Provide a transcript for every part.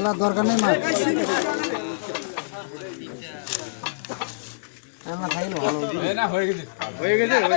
আলা দরকার নেই মাছ আমরা খাইলো ভালো হয়ে গেছে আছে না?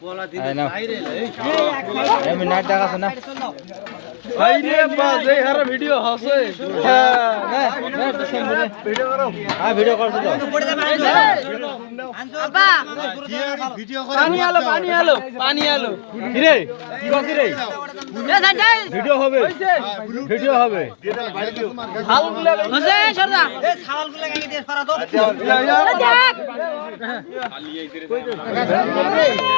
রহিম আচ্ছা আচ্ছা হ্যাঁ এই পাইছি এই আমি নাট দেখাছো না। ভিডিও হসে। হ্যাঁ। না না ভিডিও করো। হ্যাঁ ভিডিও করছ তো পানি আলো পানি আলো পানি আলো। কি রে? কি করছিস রে ভিডিও হবে। ভিডিও হবে। আমার কাম আমরা করব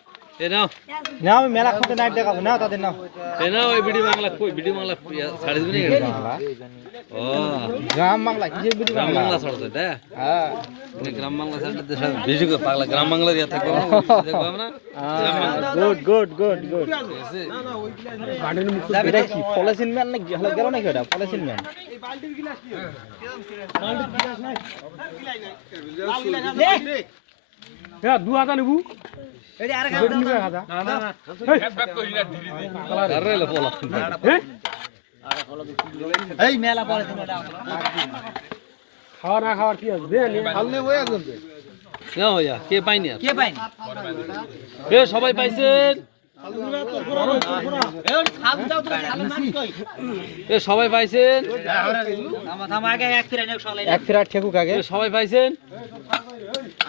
নাও। না আমি মেলা খাতে নাইট দেখাবো। না তাদের নাও। এ নাও ওই ভিডিও বাংলা কই? ভিডিও বাংলা ছাড়ি দিবি না ও। গ্রাম বাংলা কিসের বিড়ি গ্রাম বাংলা? বাংলা ছাড়তে দে হ্যাঁ। মানে গ্রাম বাংলা ছাড়তে দেশ বেশি করে পাগলা। গ্রাম বাংলা দিয়া থাকব না দেখব আমরা গুড গুড গুড গুড এটা কি পলিসিন ম্যান না হলো গেল নাকি ওটা? পলিসিন ম্যান। আরে লে পোলা না হইয়া কে পাইনি কে পাইনি সবাই পাইছেন এ সবাই পাইছেন এক ফেরা ঠেকুক আগে সবাই পাইছেন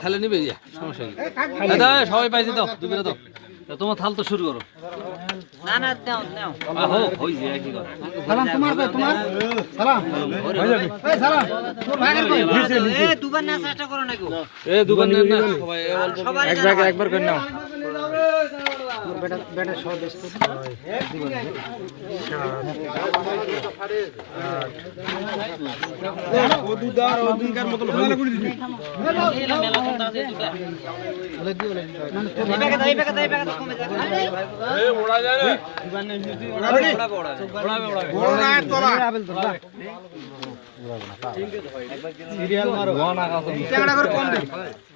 খালে নিবে সমস্যা কি দাদা সবাই পাইছে দাও দুপুরে দাও তোমার থাল তো শুরু করো। আহো হই যায় কি করো সালাম তোমার কই তোমার? সালাম। এই সালাম। তোর ভাগের কই? এ দোকান না না সবাই এ অল্প একবার একবার করে নাও। বেটা সব দেশ চ্যাংড়া করে কম দে না না চাউল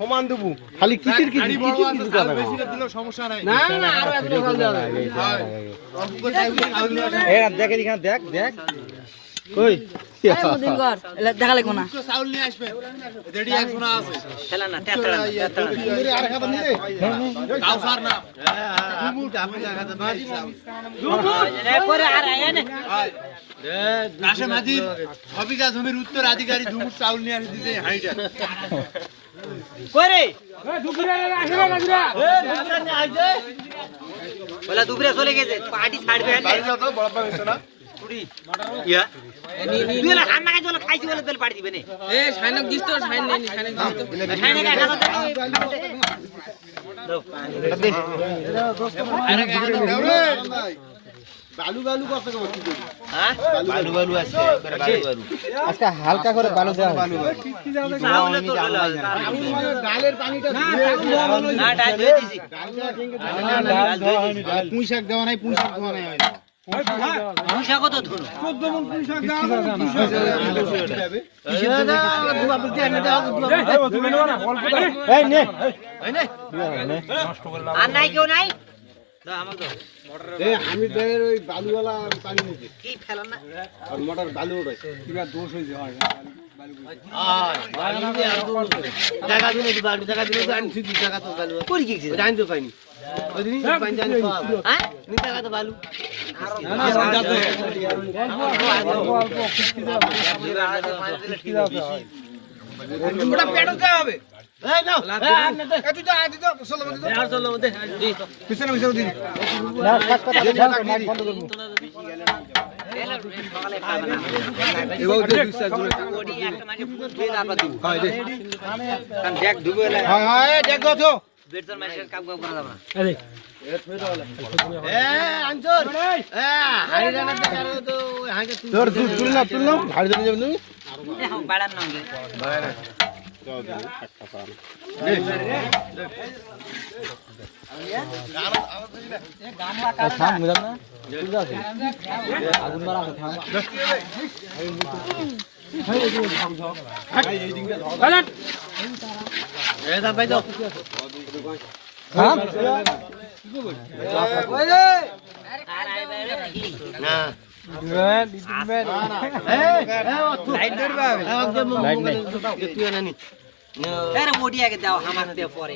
সমান দেবো। খালি কিচির কিচির কিচির কিচির কথা না না আর এত চাল দেওয়া এই না দেখ দেখ দেখ। কই? দেখা লাগবো না। কাশেম হাজির সবিকা জমির উত্তরাধিকারী ধুমুর চাউল নিয়ে আসে দিছে হাইটা দুপুরে চলে গেছে পার্টি ছাড়বে। না নে। করে বালু বালু আজকে হালকা করে বালু দেওয়া হয়েছে। ডালের পানিটা দেওয়া নাই পুঁই শাক দেওয়া নাই। আর আমি দেয়ের ওই বালুওয়ালা পানি নিতে কি ফেলান না। মোটর বালু ওড়াইছে দোষ হয়েছে হয় হ্যাঁ ওটা পেটতে হবে এই নাও এ তুই তো আদি তো চলো মধ্যে তো আর চলো দে পিছনে পিছনে দিদি না কাট কথা ধ্যান কর মাইক বন্ধ করব সকালে খাবে না এবারে দে দুই চার জোরে ওডি একটা মাঝে ফুল দিয়ে তারপর দিব দে কারণ দেখ ডুবে এলে দেখো তো বেতন মানুষের কাম কাম করা যাবে না এ আনছর এ হাড়ি রানা তো কারও তো হাঁকে তুই তোর দুধ তুল না তুল না ভাড়ি দিতে যাবে তুমি বাড়ার নঙ্গে থাম বুঝলাম না ঠিক আছে আগুন মারা আছে থাম এ দা ভাই দাও থাম আর আইবে নাকি না লাইট ধরবে হবে একদম লাইট নাই। তুই আনানি আরে ওডি আগে দাও আমার দিয়ে পরে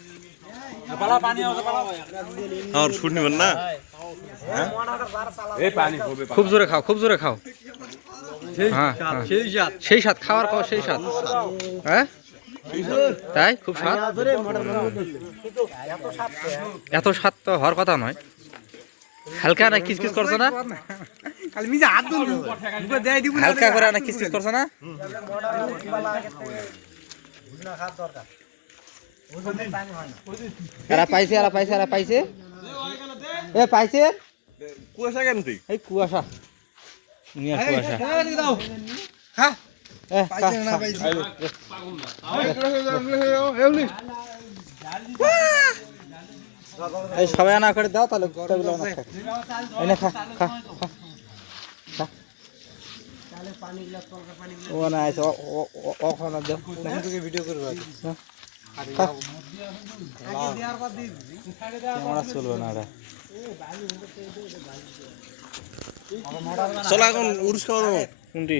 আর শুট নেবেন না? খুব জোরে খাও খুব জোরে খাও। হ্যাঁ হ্যাঁ। সেই স্বাদ। খাওয়ার খাও সেই স্বাদ। হ্যাঁ? তাই? খুব স্বাদ? এত স্বাদ তো হওয়ার কথা নয়। হালকা না কিস কিস করছ না? খালি মিজা হাত ধরু মুখে দেই দিব হালকা করে না কিস কিস করছ না? এরা পাইছে এরা পাইছে এরা পাইছে এ পাইছে কুয়াশা কেন তুই এই কুয়াশা নিয়ে কুয়াশা দাও হ্যাঁ খা, এই সবাই আনা করে দাও তাহলে আনা খা এনে খা খা খা ও না আছে ও ও ও- ওখানে দাও ভিডিও করবে ক্যামেরা চলবে না এটা চলো এখন উড়স খাওয়া কোনটি?